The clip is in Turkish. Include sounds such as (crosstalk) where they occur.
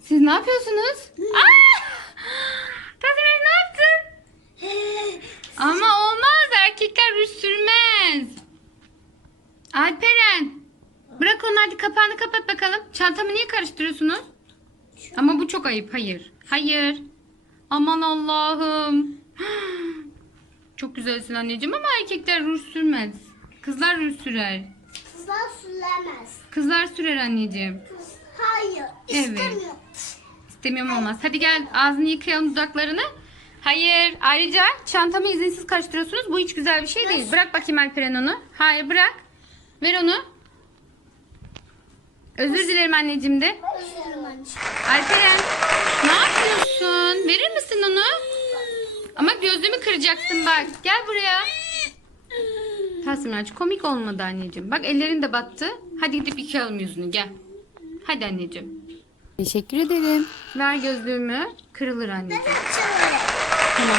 Siz ne yapıyorsunuz? Tatlım ne yaptın? Ama olmaz erkekler rüz sürmez. Alperen. Bırak onu hadi kapağını kapat bakalım. Çantamı niye karıştırıyorsunuz? Ama bu çok ayıp. Hayır. Hayır. Aman Allah'ım. (gasps) Çok güzelsin anneciğim ama erkekler ruj sürmez. Kızlar ruj sürer. Kızlar süremez. Kızlar sürer anneciğim. Kız, hayır. Evet. istemiyor. İstemiyorum olmaz. Hadi gel ağzını yıkayalım dudaklarını. Hayır. Ayrıca çantamı izinsiz karıştırıyorsunuz. Bu hiç güzel bir şey değil. Bırak bakayım Alperen onu. Hayır bırak. Ver onu. Özür dilerim anneciğim de. Anne. Alperen ne yapıyorsun? Verir misin onu? Ama gözlüğümü kıracaksın bak. Gel buraya. Tasmiraç komik olmadı anneciğim. Bak ellerin de battı. Hadi gidip yıkayalım yüzünü gel. Hadi anneciğim. Teşekkür ederim. Ver gözlüğümü. Kırılır anneciğim. Tamam.